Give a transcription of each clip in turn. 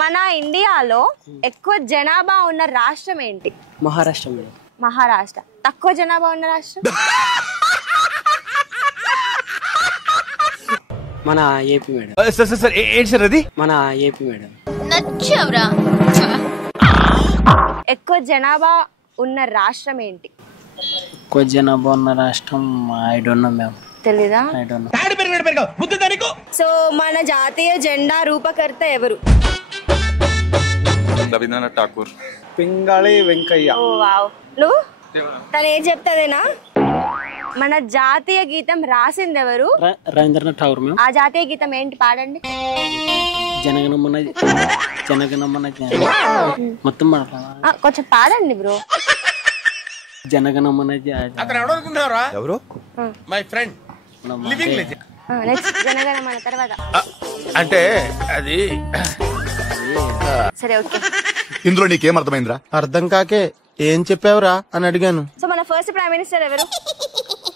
మన ఇండియాలో ఎక్కువ జనాభా ఉన్న రాష్ట్రం ఏంటి? మహారాష్ట్ర మేడం. మహారాష్ట్ర. తక్కువ జనాభా ఉన్న రాష్ట్రం? మన ఏపీ మేడం. ఏంటి సార్ అది? మన ఏపీ మేడం. నచ్చవరా? ఎక్కువ జనాభా ఉన్న రాష్ట్రం ఏంటి? ఎక్కువ జనాభా ఉన్న రాష్ట్రం ఐ డోంట్ నో మ్యామ్. తెలీదా? I don't know. సో మన జాతీయ జెండా రూపకర్త ఎవరు? రవీంద్రనాథ్ ఠాకూర్. పింగాళి వెంకయ్య. ఓ వావ్. నువ్వు తను ఏం చెప్తాదేనా? మన జాతీయ గీతం రాసింది ఎవరు? రవీంద్రనాథ్ ఠాగూర్ మ్యామ్. ఆ జాతీయ గీతం ఏంటి? పాడండి. జనగణమన జనగణమన మొత్తం మాట్లాడాలా? కొంచెం పాడండి బ్రో. జనగణమన ఎవరు? My friend living legend. Next Jana Gana Mana తర్వాత అంటే అది సరే ఓకే. ఇందులో నీకేం అర్థమైందిరా? అర్థం కాకే ఏం చెప్పావురా అని అడిగాను. సో మన ఫస్ట్ ప్రైమ్ మినిస్టర్ ఎవరు?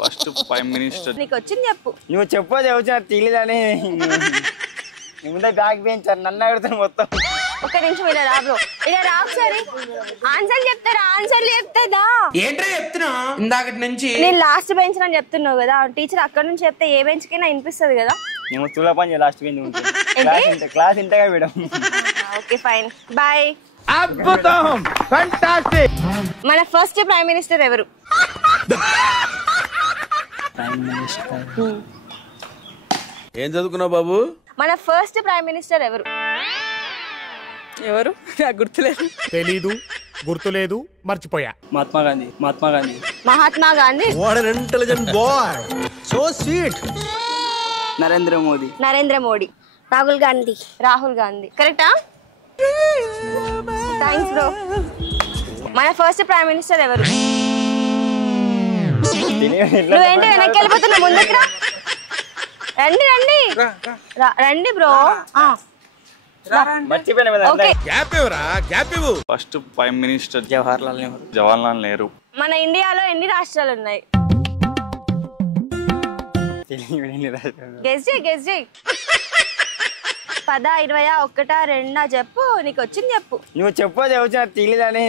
First prime minister. నీకు వచ్చింది చెప్పు. నువ్వు చెప్పదు వచ్చిన తెలియదని ముందే బ్యాగ్ పెంచారు నన్ను అడుగుతాను మొత్తం. ఒక్క నిమిషం ఇలా రా బ్రో, ఇలా రా ఒకసారి. ఆన్సర్ చెప్తారా? ఆన్సర్లు చెప్తాదా? ఏంట్రా చెప్తున్నా ఇందాకటి నుంచి? నేను లాస్ట్ బెంచ్ అని చెప్తున్నావు కదా, టీచర్ అక్కడ నుంచి చెప్తే ఏ బెంచ్ కైనా వినిపిస్తుంది కదా. నేను తుల పని లాస్ట్ క్లాస్ ఇంతగా మేడం. Okay fine, bye. అద్భుతం, ఫంటాస్టిక్. మన ఫస్ట్ ప్రైమ్ మినిస్టర్ ఎవరు? ప్రైమ్ మినిస్టర్ ఏం చదువుకున్నావు బాబు? మన ఫస్ట్ ప్రైమ్ మినిస్టర్ ఎవరు? ఎవరు? నాకు గుర్తులేదు. తెలీదు, గుర్తులేదు, మర్చిపోయా. Mahatma Gandhi. Mahatma Gandhi. Mahatma Gandhi. What an intelligent boy, so sweet. Narendra Modi. Narendra Modi. Rahul Gandhi. Rahul Gandhi. కరెక్టా? Thanks bro. మన ఫస్ట్ ప్రైమ్ మినిస్టర్ ఎవరు? నువ్వేంటి వెనక్కి వెళ్ళిపోతున్నావు? ముందుకు రా. రండి రండి రండి బ్రో. ఓకే. గ్యాప్ ఇవ్వరా, గ్యాప్ ఇవ్వు. First prime minister Jawaharlal Nehru. Jawaharlal Nehru. మన ఇండియాలో ఎన్ని రాష్ట్రాలు ఉన్నాయి? గెస్ చేయి, గెస్ చేయి. 10, 20, 1, 2 చెప్పు. నీకు వచ్చింది చెప్పు. నువ్వు చెప్పదు వచ్చిన తెలియదని.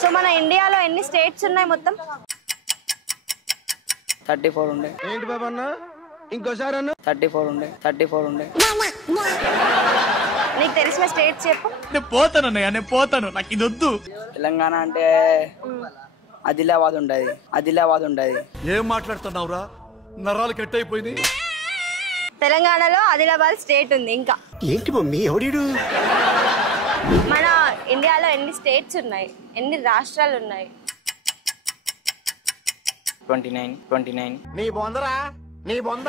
సో మన ఇండియాలో ఎన్ని స్టేట్స్ ఉన్నాయి మొత్తం? 34 ఉండే. ఏంటి బాబా అన్న? ఇంకోసారి అన్న. 34 ఉండే. నీకు తెలిసిన స్టేట్స్ చెప్పు. నేను పోతాను, నాకు ఇది వద్దు. తెలంగాణ అంటే ఆదిలాబాద్ ఉండదు. ఏం మాట్లాడుతున్నావురా? నరాలు కట్ అయిపోయింది. తెలంగాణలో ఆదిలాబాద్ స్టేట్ ఉంది. ఇంకా ఏంటి మమ్మీ ఎవడీడు? మన ఇండియాలో ఎన్ని స్టేట్స్ ఉన్నాయి? ఎన్ని రాష్ట్రాలు ఉన్నాయి? 29. నీ బొందరా, నీ బొంద.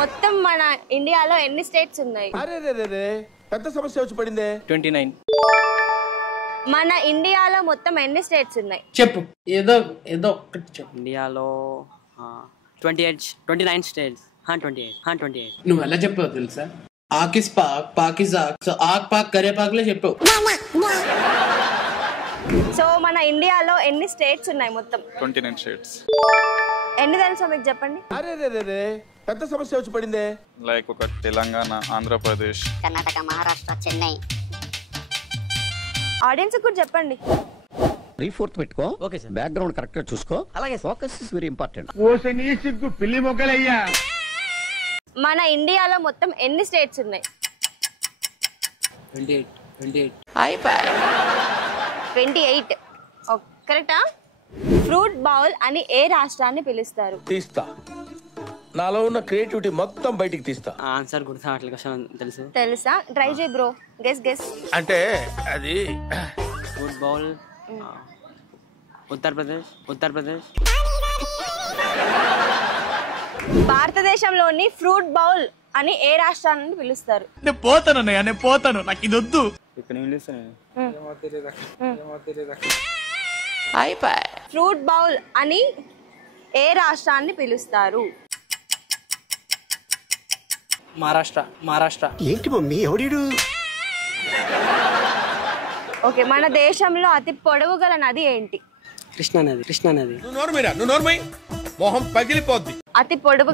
మొత్తం మన ఇండియాలో ఎన్ని స్టేట్స్ ఉన్నాయి? అరే రే పెద్ద సమస్య వచ్చి పడిందే. 29. మన ఇండియాలో మొత్తం ఎన్ని స్టేట్స్ ఉన్నాయి? చెప్పు, ఏదో ఒక్కటి చెప్పు. ఇండియాలో 29 స్టేట్స్. 28. నువ్వు ఎలా చెప్పావు తెలుసా? ఆకిస్ పాక్, పాకిస్ ఆక్. సో ఆక్ పాక్ కరేపాకులే చెప్పావు. సో మన ఇండియాలో ఎన్ని స్టేట్స్ ఉన్నాయి మొత్తం? 29 స్టేట్స్. ఎన్ని తెలుసా మీకు చెప్పండి? అరే రే పెద్ద సమస్య వచ్చి పడిందే. లైక్ ఒక తెలంగాణ, ఆంధ్రప్రదేశ్, కర్ణాటక, మహారాష్ట్ర, చెన్నై. ఆడియన్స్ కూడా చెప్పండి. 3/4 పెట్టుకో. Okay sir. బ్యాక్గ్రౌండ్ కరెక్ట్ గా చూసుకో. అలాగే ఫోకస్ ఇస్ వెరీ ఇంపార్టెంట్. పిల్లి మొగ్గలయ్యా. మన ఇండియాలో మొత్తం ఎన్ని స్టేట్స్ ఉన్నాయి? 28. కరెక్టా? ఫ్రూట్ బౌల్ అని ఏ రాష్ట్రాన్ని పిలుస్తారు? తీస్తా, నాలో ఉన్న క్రియేటివిటీ మొత్తం బయటికి తీస్తా. ఆన్సర్ గుర్తురావట్లేదు క్వశ్చన్ తెలుసు. తెలుసా? ట్రై చేయి బ్రో. గెస్. అంటే అది ఫుడ్ బౌల్. ఉత్తరప్రదేశ్. భారతదేశంలోని ఫ్రూట్ బౌల్ అని ఏ రాష్ట్రాన్ని పిలుస్తారు? నేను పోతాను, నాకు ఇది వద్దు. ఫ్రూట్ బౌల్ అని ఏ రాష్ట్రాన్ని పిలుస్తారు? మహారాష్ట్ర. ఏంటి మమ్మీ ఎవడీడు? ఓకే. మన దేశంలో అతి పొడవు గల నది ఏంటి? కృష్ణా నది. నువ్వు నోరు మొహం పగిలిపోద్ది. అతి పొడవు